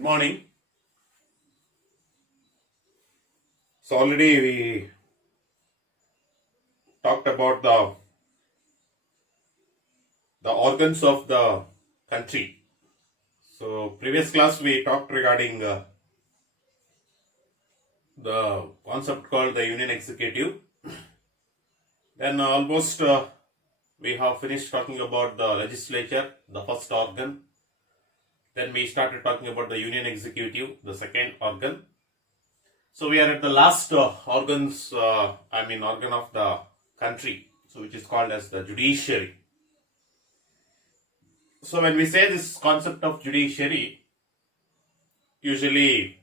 Good morning. So already we talked about the organs of the country. So previous class we talked regarding the concept called the Union Executive. Then almost we have finished talking about the legislature, the first organ. Then we started talking about the Union Executive, the second organ. So we are at the last organ of the country, so which is called as the judiciary. So when we say this concept of judiciary, usually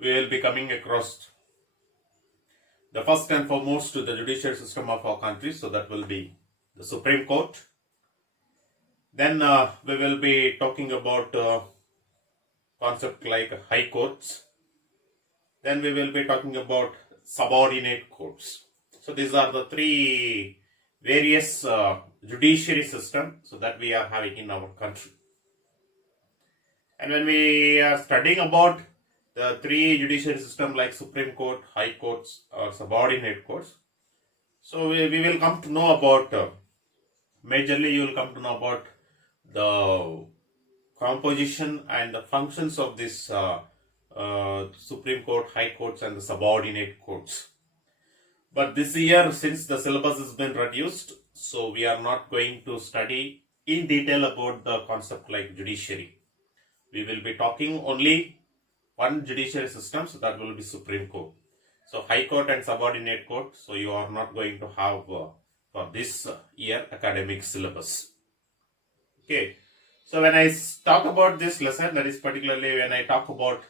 we will be coming across the first and foremost the judicial system of our country, so that will be the Supreme Court. Then we will be talking about concept like high courts. Then we will be talking about subordinate courts. So these are the three various judiciary system so that we are having in our country. And when we are studying about the three judiciary system like Supreme Court, High Courts or subordinate courts, so we will come to know about majorly you will come to know about the composition and the functions of this Supreme Court, High Courts and the subordinate courts. But this year, since the syllabus has been reduced, so we are not going to study in detail about the concept like judiciary. We will be talking only one judiciary system, so that will be Supreme Court. So High Court and subordinate court, so you are not going to have for this year academic syllabus. Okay, so when I talk about this lesson, that is particularly when I talk about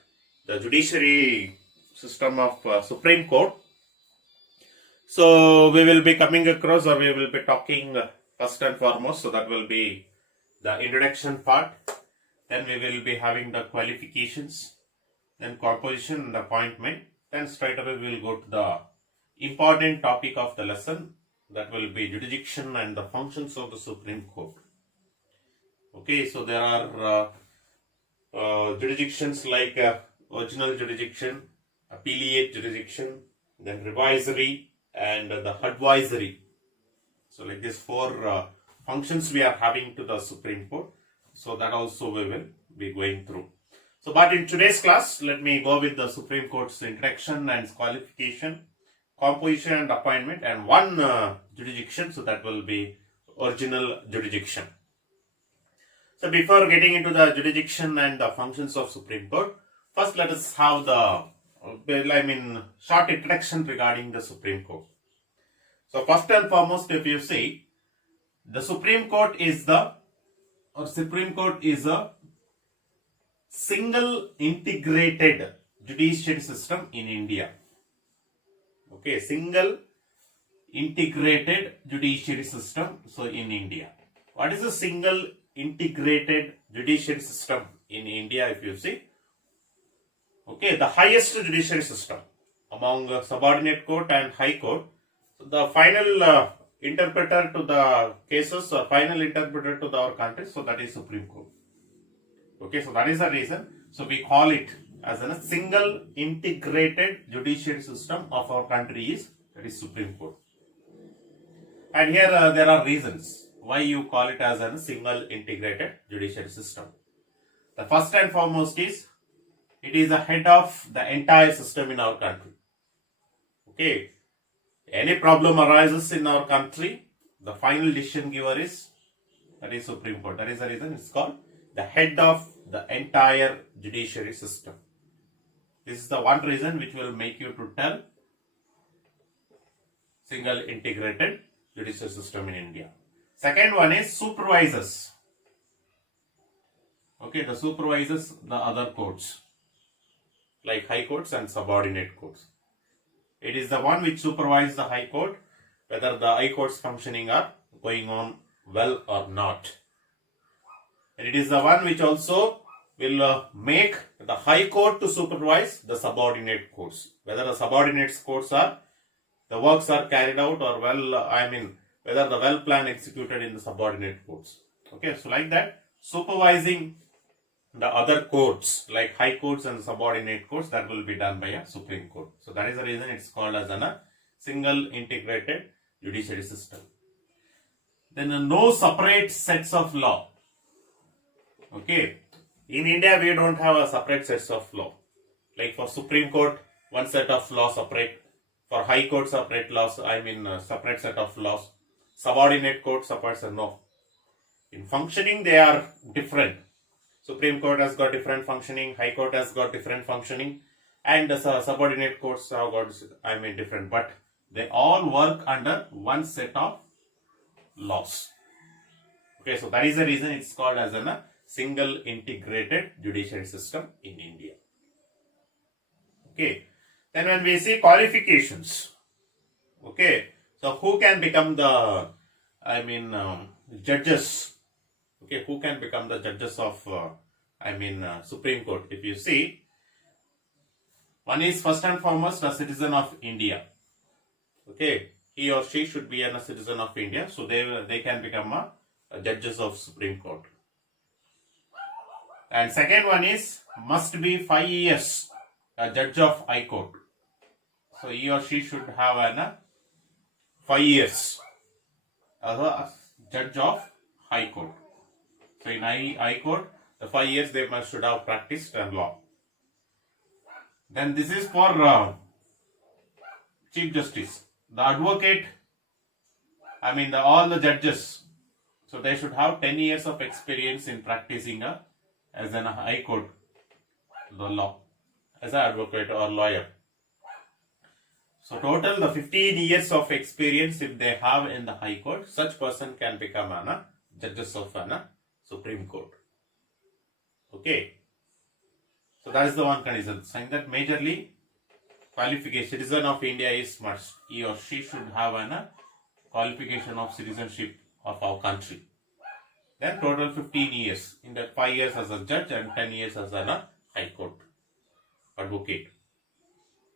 the judiciary system of Supreme Court, so we will be coming across or we will be talking first and foremost, so that will be the introduction part. Then we will be having the qualifications, then composition and appointment. Then straight away we will go to the important topic of the lesson, that will be jurisdiction and the functions of the Supreme Court. Okay, so there are jurisdictions like original jurisdiction, appellate jurisdiction, then revisory and the advisory. So like this four functions we are having to the Supreme Court. So that also we will be going through. So but in today's class, let me go with the Supreme Court's introduction and qualification, composition and appointment, and one jurisdiction, so that will be original jurisdiction. So before getting into the jurisdiction and the functions of Supreme Court, first let us have the short introduction regarding the Supreme Court. So first and foremost, if you see, the Supreme Court is a single integrated judiciary system in India. Okay, single integrated judiciary system, so in India. What is a single integrated judiciary system in India, if you see? Okay, the highest judiciary system among subordinate court and high court. So the final interpreter to the cases or final interpreter to our country, so that is Supreme Court. Okay, so that is the reason. So we call it as a single integrated judiciary system of our country that is Supreme Court. And here there are reasons why you call it as a single integrated judiciary system. The first and foremost is, it is the head of the entire system in our country. Okay, any problem arises in our country, the final decision giver is Supreme Court. That is the reason it's called the head of the entire judiciary system. This is the one reason which will make you to tell single integrated judicial system in India. Second one is supervises. Okay, the supervises the other courts like high courts and subordinate courts. It is the one which supervises the high court, whether the high courts functioning are going on well or not. And it is the one which also will make the high court to supervise the subordinate courts, whether the subordinate courts are, the works are carried out or whether the well plan executed in the subordinate courts. Okay, so like that, supervising the other courts like high courts and subordinate courts, that will be done by a Supreme Court. So that is the reason it's called as a single integrated judiciary system. Then no separate sets of law. Okay, in India we don't have a separate sets of law. Like for Supreme Court, one set of law separate. For High Court, separate laws. Separate set of laws. Subordinate court, separate. No. In functioning, they are different. Supreme Court has got different functioning. High Court has got different functioning, and the subordinate courts have got different. But they all work under one set of laws. Okay, so that is the reason it's called as a single integrated judiciary system in India. Okay, then when we see qualifications, okay, so who can become the, judges? Okay, who can become the judges of, Supreme Court? If you see, one is first and foremost a citizen of India. Okay, he or she should be a citizen of India, so they can become a judges of Supreme Court. And second one is must be 5 years a judge of High Court. So he or she should have 5 years as a judge of High Court. So in High Court, the 5 years they should have practiced law. Then this is for Chief Justice. The advocate, all the judges, so they should have 10 years of experience in practicing as a High Court the law, as an advocate or lawyer. So total the 15 years of experience if they have in the High Court, such person can become judges of Supreme Court. Okay. So that is the one condition. Saying that majorly qualification, citizen of India is must. He or she should have qualification of citizenship of our country. Then total 15 years. In that 5 years as a judge and 10 years as a High Court advocate.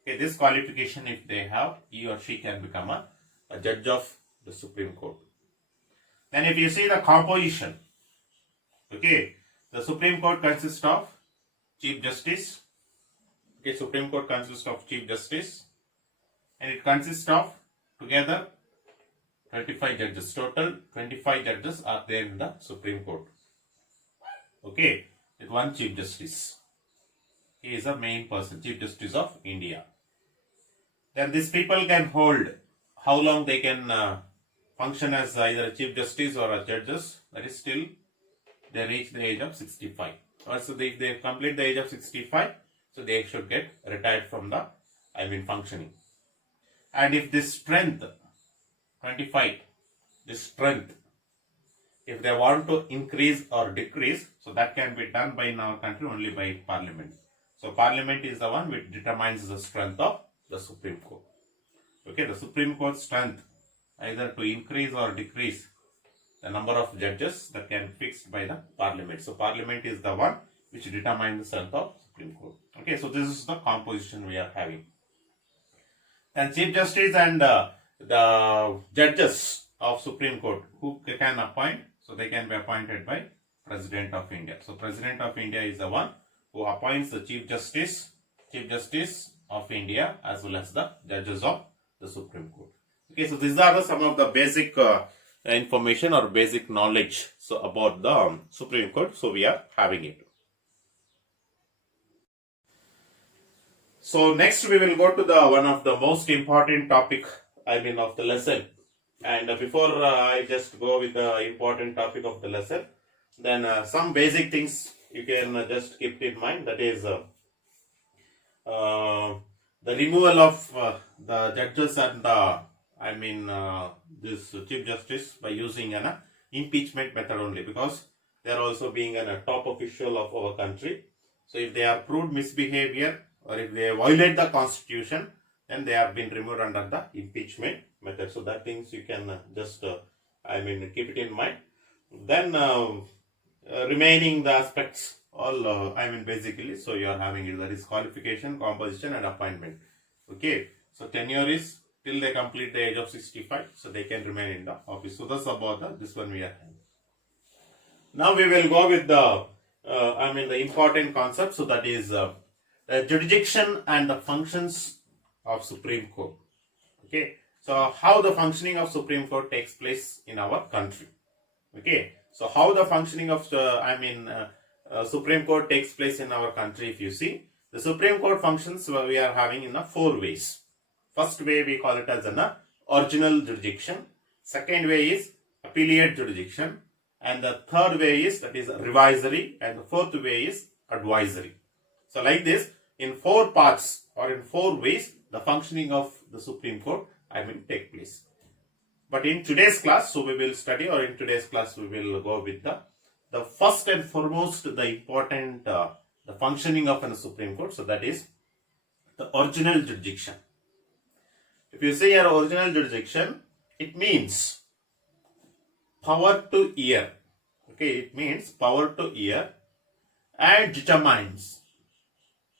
Okay, this qualification if they have, he or she can become a judge of the Supreme Court. Then if you see the composition, okay, the Supreme Court consists of Chief Justice. Okay, Supreme Court consists of Chief Justice, and it consists of together 25 judges. Total 25 judges are there in the Supreme Court. Okay, with one Chief Justice. He is the main person, Chief Justice of India. Then these people can hold how long they can function as either a Chief Justice or a judges. That is till they reach the age of 65. Also, if they complete the age of 65, so they should get retired from the, functioning. And if this strength, 25, this strength, if they want to increase or decrease, so that can be done by in our country only by Parliament. So Parliament is the one which determines the strength of the Supreme Court. Okay, the Supreme Court strength either to increase or decrease the number of judges that can be fixed by the Parliament. So Parliament is the one which determines the strength of Supreme Court. Okay, so this is the composition we are having. And Chief Justice and the judges of Supreme Court, who can appoint? So they can be appointed by President of India. So President of India is the one who appoints the Chief Justice of India as well as the judges of the Supreme Court. Okay, so these are some of the basic information or basic knowledge about the Supreme Court. So we are having it. So next we will go to the one of the most important topic of the lesson. And before I just go with the important topic of the lesson, then some basic things you can just keep in mind. That is the removal of the judges and this Chief Justice by using an impeachment method only, because they are also being a top official of our country. So if they are proved misbehavior or if they violate the constitution, then they have been removed under the impeachment method. So that things you can just keep it in mind. Then remaining the aspects all basically, so you are having it, that is qualification, composition and appointment. Okay, so tenure is till they complete the age of 65, so they can remain in the office. So that's about this one we are having. Now we will go with the the important concept. So that is the jurisdiction and the functions of Supreme Court. Okay, so how the functioning of Supreme Court takes place in our country. Okay, so how the functioning of Supreme Court takes place in our country. If you see, the Supreme Court functions we are having in 4 ways. First way we call it as an original jurisdiction. Second way is appellate jurisdiction, and the third way is that is revisory, and the fourth way is advisory. So like this, in 4 parts or in 4 ways, the functioning of the Supreme Court take place. But in today's class, so we will study, or in today's class we will go with the first and foremost, the important the functioning of a Supreme Court. So that is the original jurisdiction. If you say your original jurisdiction, it means power to hear. Okay, it means power to hear and determines.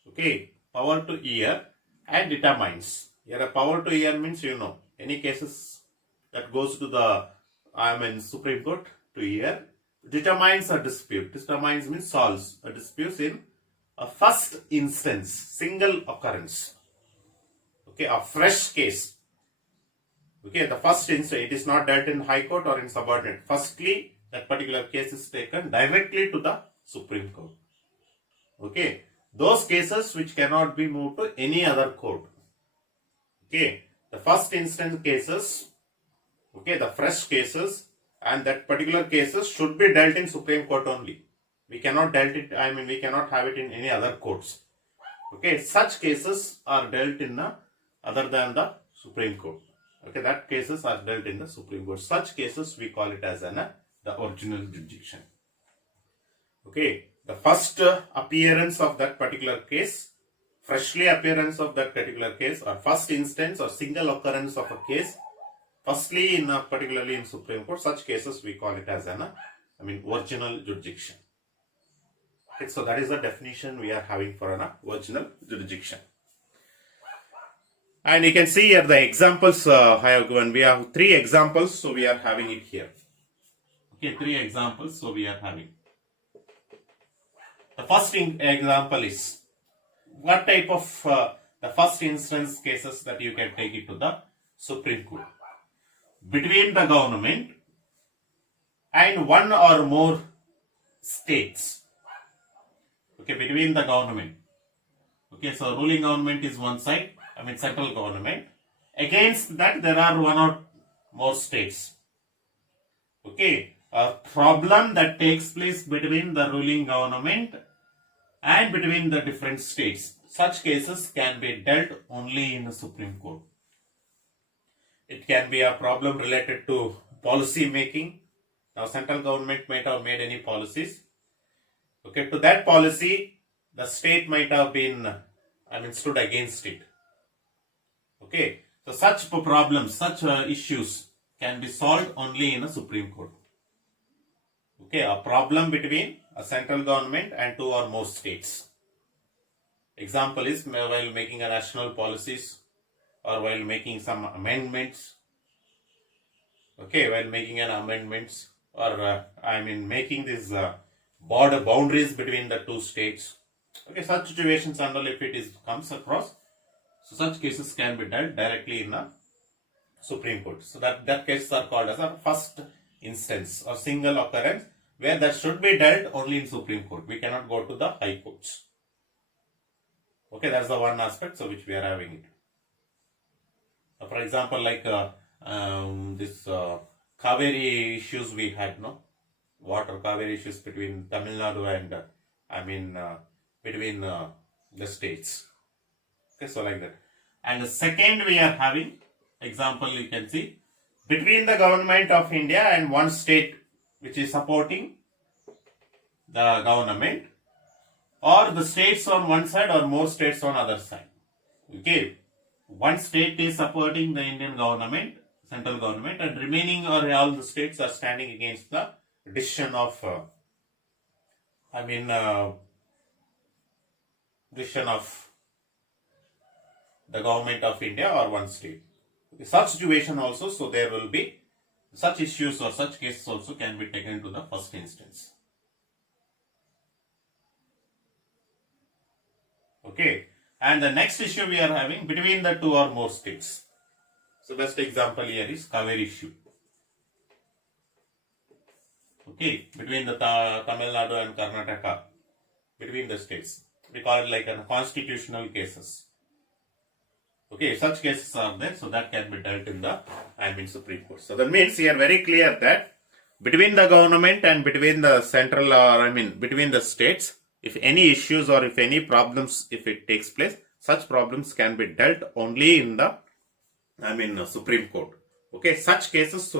Okay, power to hear and determines. Here a power to hear means, any cases that goes to the Supreme Court to hear. Determines a dispute. Determines means solves a dispute in a first instance, single occurrence. Okay, a fresh case. Okay, the first instance, it is not dealt in High Court or in subordinate. Firstly, that particular case is taken directly to the Supreme Court. Okay, those cases which cannot be moved to any other court. Okay, the first instance cases, okay, the fresh cases, and that particular cases should be dealt in Supreme Court only. We cannot dealt it, we cannot have it in any other courts. Okay, such cases are dealt in other than the Supreme Court. Okay, that cases are dealt in the Supreme Court. Such cases we call it as the original jurisdiction. Okay, the first appearance of that particular case, freshly appearance of that particular case, or first instance or single occurrence of a case, firstly particularly in Supreme Court, such cases we call it as original jurisdiction. Okay, so that is the definition we are having for an original jurisdiction. And you can see here the examples I have given. We have 3 examples, so we are having it here. Okay, 3 examples, so we are having. The first example is what type of the first instance cases that you can take it to the Supreme Court. Between the government and one or more states. Okay, between the government. Okay, so ruling government is one side, central government. Against that, there are one or more states. Okay, a problem that takes place between the ruling government and between the different states. Such cases can be dealt only in the Supreme Court. It can be a problem related to policy making. Now, central government might have made any policies. Okay, to that policy, the state might have been, stood against it. Okay, so such problems, such issues can be solved only in a Supreme Court. Okay, a problem between a central government and 2 or more states. Example is while making a national policies or while making some amendments. Okay, while making an amendments or making these border boundaries between the 2 states. Okay, such situations and all, if it comes across, so such cases can be dealt directly in the Supreme Court. So that cases are called as a first instance or single occurrence, where that should be dealt only in Supreme Court. We cannot go to the High Courts. Okay, that's the one aspect so which we are having it. For example, like this Kaveri issues we had, water Kaveri issues between Tamil Nadu and between the states. Okay, so like that. And the second we are having example, you can see between the government of India and one state which is supporting the government, or the states on one side or more states on other side. Okay, one state is supporting the Indian government, central government, and remaining or all the states are standing against the decision of decision of the government of India or one state. Okay, such situation also, so there will be such issues or such cases also can be taken to the first instance. Okay. And the next issue we are having between the two or more states. So best example here is Kaveri issue. Okay, between the Tamil Nadu and Karnataka, between the states. We call it like a constitutional cases. Okay, such cases are there, so that can be dealt in the, Supreme Court. So that means here very clear that between the government and between the central or between the states, if any issues or if any problems, if it takes place, such problems can be dealt only in the, Supreme Court. Okay, such cases,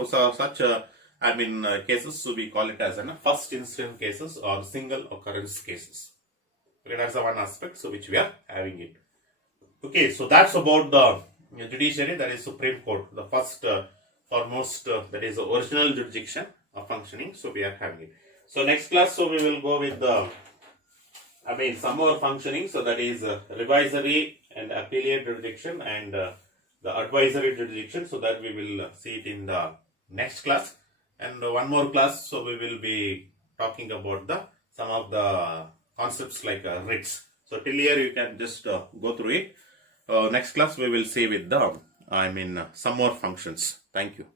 cases, so we call it as first instance cases or single occurrence cases. Okay, that's the one aspect, so which we are having it. Okay, so that's about the judiciary, that is Supreme Court, the first foremost, that is the original jurisdiction of functioning, so we are having it. So next class, so we will go with the, some more functioning, so that is revisory and appellate jurisdiction and the advisory jurisdiction, so that we will see it in the next class. And one more class, so we will be talking about some of the concepts like writs. So till here you can just go through it. Next class we will see with the, some more functions. Thank you.